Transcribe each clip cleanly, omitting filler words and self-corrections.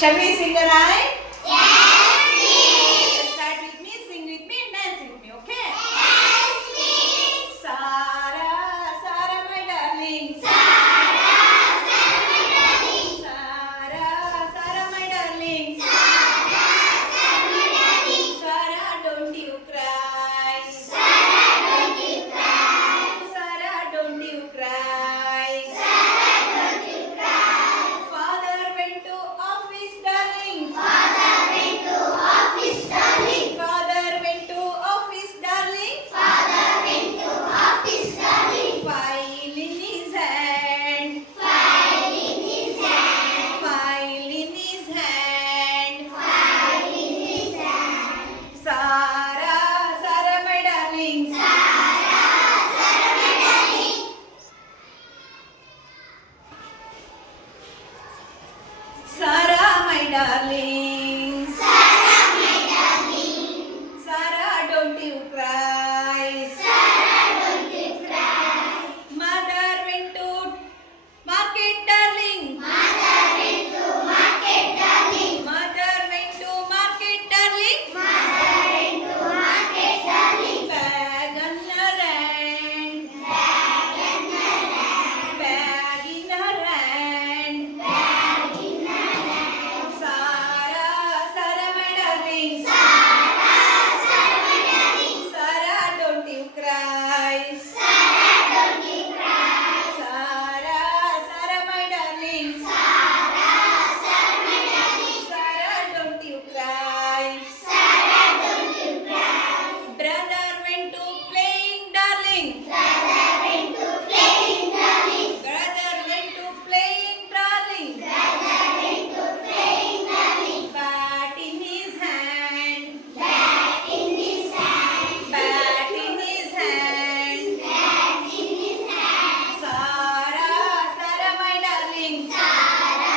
Shall we sing a rhyme? Yes, miss. Start with me, sing with me, and dance with me, okay? Yes, miss. Sarah, Sarah, my darling. Sarah, Sarah, my darling. Sarah, Sarah, my darling. Sarah, Sarah, my darling. Sarah, don't you cry. Sarah, don't you cry. Sarah, don't you cry. Sarah, don't you cry. Father went to office, darling. Father went to office, darling. Father went to office, darling. Father went to office, darling. File in his hand. File in his hand. File in his hand. File in his hand. Sarah, Sarah, my darling. Sarah, Sarah, my darling. Sarah, my darling. Sarah, my darling. Sarah, don't you cry. Sarah, don't you cry. Mother went to market, darling. Mother went to market, darling. Mother went to market, darling. Mother went to market, darling. Bag on her hand. Bag in her hand. Bag in her hand. Bag in her hand. Sarah, Sarah, my darling. Sarah, Sarah, my darling. Sarah, don't you cry. Sarah, don't you cry. Sarah, Sarah, my darling. Sarah, Sarah, my darling. Sarah, don't you cry. Sarah, don't you cry. Brother went to playing, darling. Brother went to playing, darling. Brother went to playing, darling. Brother went to playing, darling. Bat in his hand. Bat in his hand. Bat in his hand. Bat in his hand. Sarah, Sarah, my darling. Sarah,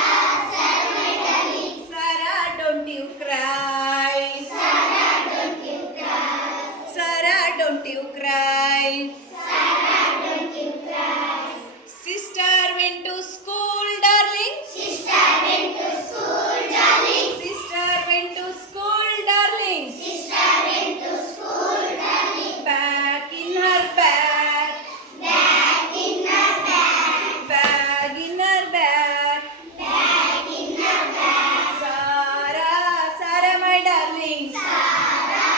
Sarah, my darling. Sarah, don't you cry. Sarah, don't you cry. Sarah, don't you cry. Sarah, don't you cry. Sister went to school, darling. Sister went to school, darling. Sister went to school, darling. Sister went to school, darling. Back in her bag. Bag in her bag. Bag in her bag. Bag in her bag. Sarah, Sarah, my darling. Sarah,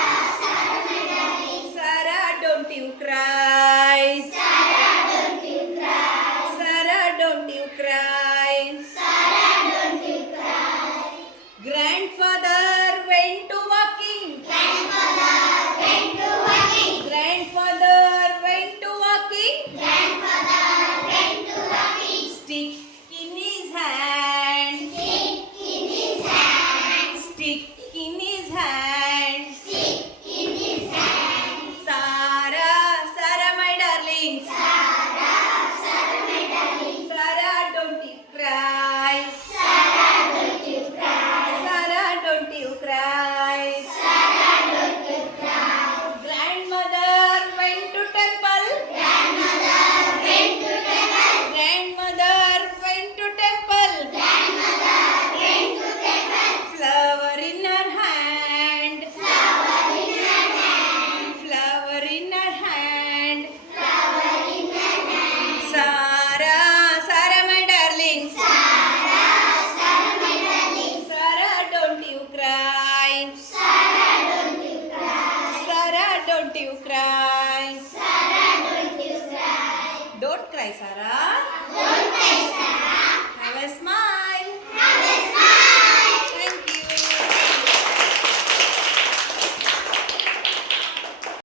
Sarah, my darling. Sarah, don't you cry. Sarah, don't you cry. Sarah, don't you cry. Sarah, don't you cry. Grandfather went to walking. Grandfather went to working. Grandfather went to walking. Grandfather went to working. Stick in his hand. Stick in his hand. Stick in his hand. Stick in his hand. Sarah, Sarah, my darling. Sarah, Sarah, my darling. Sarah, don't you cry. Sarah, don't you cry. Sarah, don't you cry. Sarah, don't you cry. Grandmother went to temple. Grandmother went to temple. Grandmother went to temple. Grandmother went to temple. Flower in her hand. Flower in her hand. Flower in her hand. Flower in her hand. Sarah, Sarah, my darling. Sarah, Sarah, my darling. Sarah, don't you cry. Sarah, don't you cry. Sarah, don't you cry. Sarah, don't you cry. Don't cry, Sarah. Don't cry, Sarah. Have a smile.